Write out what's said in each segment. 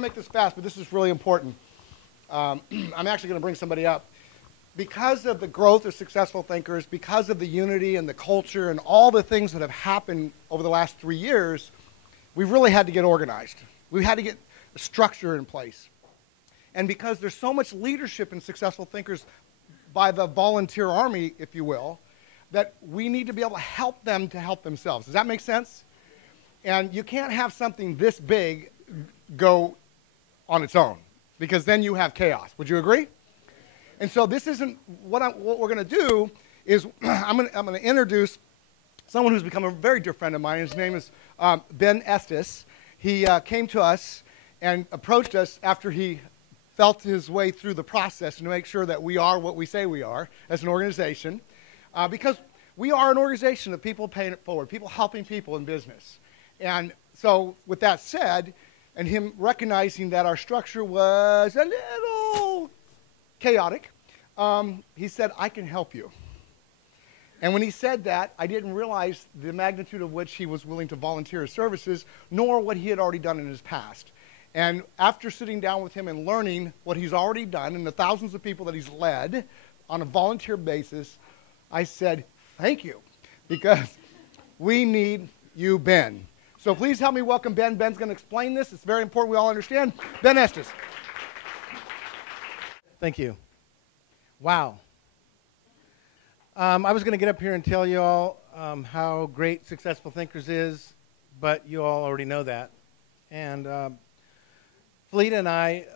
to make this fast, but this is really important. I'm actually going to bring somebody up. Because of the growth of successful thinkers, because of the unity and the culture and all the things that have happened over the last 3 years, we've really had to get organized. We've had to get a structure in place. And because there's so much leadership in successful thinkers by the volunteer army, if you will, that we need to be able to help them to help themselves. Does that make sense? And you can't have something this big go on its own, because then you have chaos. Would you agree? And so this isn't what we're going to do is I'm going to introduce someone who's become a very dear friend of mine. His name is Ben Estes. He came to us and approached us after he felt his way through the process to make sure that we are what we say we are as an organization, because we are an organization of people paying it forward, people helping people in business. And so with that said, and him recognizing that our structure was a little chaotic, he said, I can help you. And when he said that, I didn't realize the magnitude of which he was willing to volunteer his services, nor what he had already done in his past. And after sitting down with him and learning what he's already done and the thousands of people that he's led on a volunteer basis, I said, thank you, because we need you, Ben. So please help me welcome Ben. Ben's going to explain this. It's very important we all understand. Ben Estes. Thank you. Wow. I was going to get up here and tell you all how great Successful Thinkers is, but you all already know that. And Fleet and I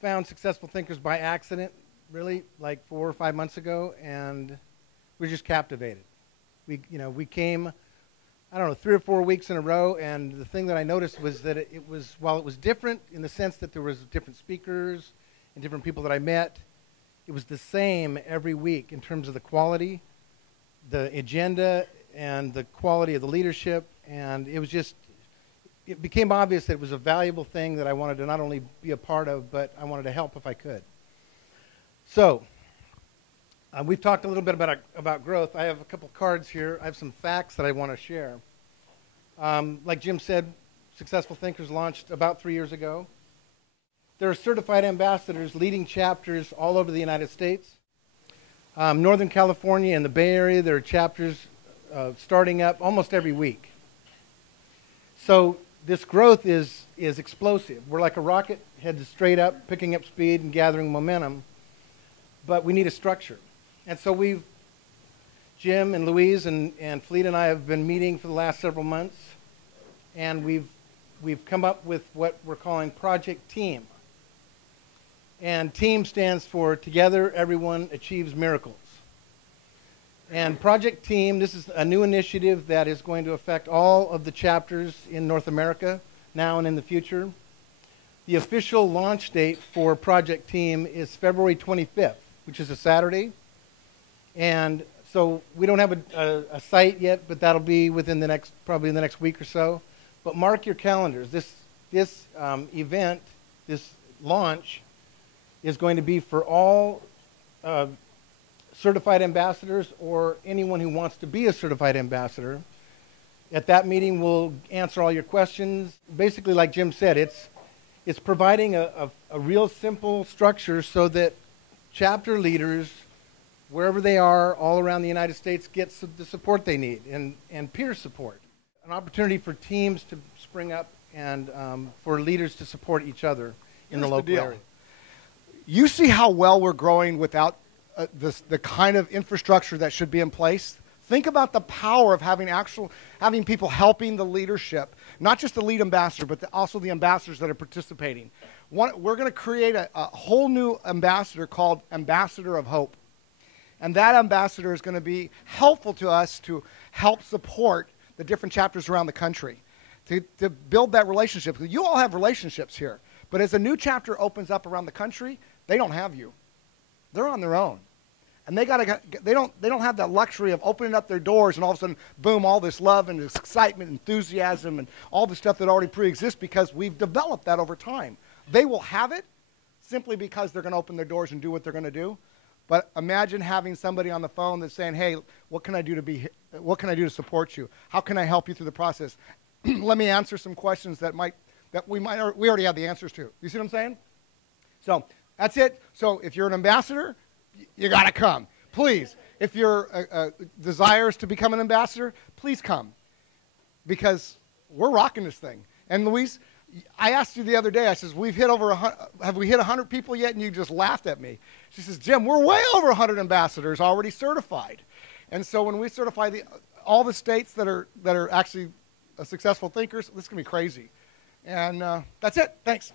found Successful Thinkers by accident, really, like 4 or 5 months ago, and we were just captivated. We came, I don't know, 3 or 4 weeks in a row, and the thing that I noticed was that while it was different in the sense that there was different speakers and different people that I met, it was the same every week in terms of the quality, the agenda, and the quality of the leadership. And it became obvious that it was a valuable thing that I wanted to not only be a part of, but I wanted to help if I could. So, we've talked a little bit about growth. I have a couple cards here. I have some facts that I want to share. Like Jim said, Successful Thinkers launched about 3 years ago. There are certified ambassadors leading chapters all over the United States. Northern California and the Bay Area, there are chapters starting up almost every week. So this growth is explosive. We're like a rocket headed straight up, picking up speed and gathering momentum, but we need a structure. And so Jim and Louise and Fleet and I have been meeting for the last several months, and we've come up with what we're calling Project Team. And TEAM stands for Together Everyone Achieves Miracles. And Project Team, this is a new initiative that is going to affect all of the chapters in North America now and in the future. The official launch date for Project Team is February 25th, which is a Saturday. And so we don't have a site yet, but that'll be within probably in the next week or so. But mark your calendars. This event, this launch, is going to be for all certified ambassadors or anyone who wants to be a certified ambassador. At that meeting, we'll answer all your questions. Basically, like Jim said, it's providing a real simple structure so that chapter leaders, wherever they are, all around the United States, get the support they need and peer support. An opportunity for teams to spring up and for leaders to support each other in the local area. You see how well we're growing without the kind of infrastructure that should be in place? Think about the power of having people helping the leadership, not just the lead ambassador, but also the ambassadors that are participating. We're going to create a whole new ambassador called Ambassador of Hope. And that ambassador is going to be helpful to us to help support the different chapters around the country, to build that relationship. You all have relationships here, but as a new chapter opens up around the country, they don't have you. They're on their own. And they don't have that luxury of opening up their doors and all of a sudden, boom, all this love and this excitement, enthusiasm, and all the stuff that already pre-exists, because we've developed that over time. They will have it simply because they're going to open their doors and do what they're going to do. But imagine having somebody on the phone that's saying, hey, what can I do to support you? How can I help you through the process? Let me answer some questions that might that we already have the answers to. You see what I'm saying? So that's it. So if you're an ambassador, you got to come. Please, if you're desires to become an ambassador, please come, because we're rocking this thing. And Louise, I asked you the other day, I says, have we hit 100 people yet? And you just laughed at me. She says, Jim, we're way over 100 ambassadors already certified. And so when we certify all the states that are actually successful thinkers, this is going to be crazy. And that's it. Thanks.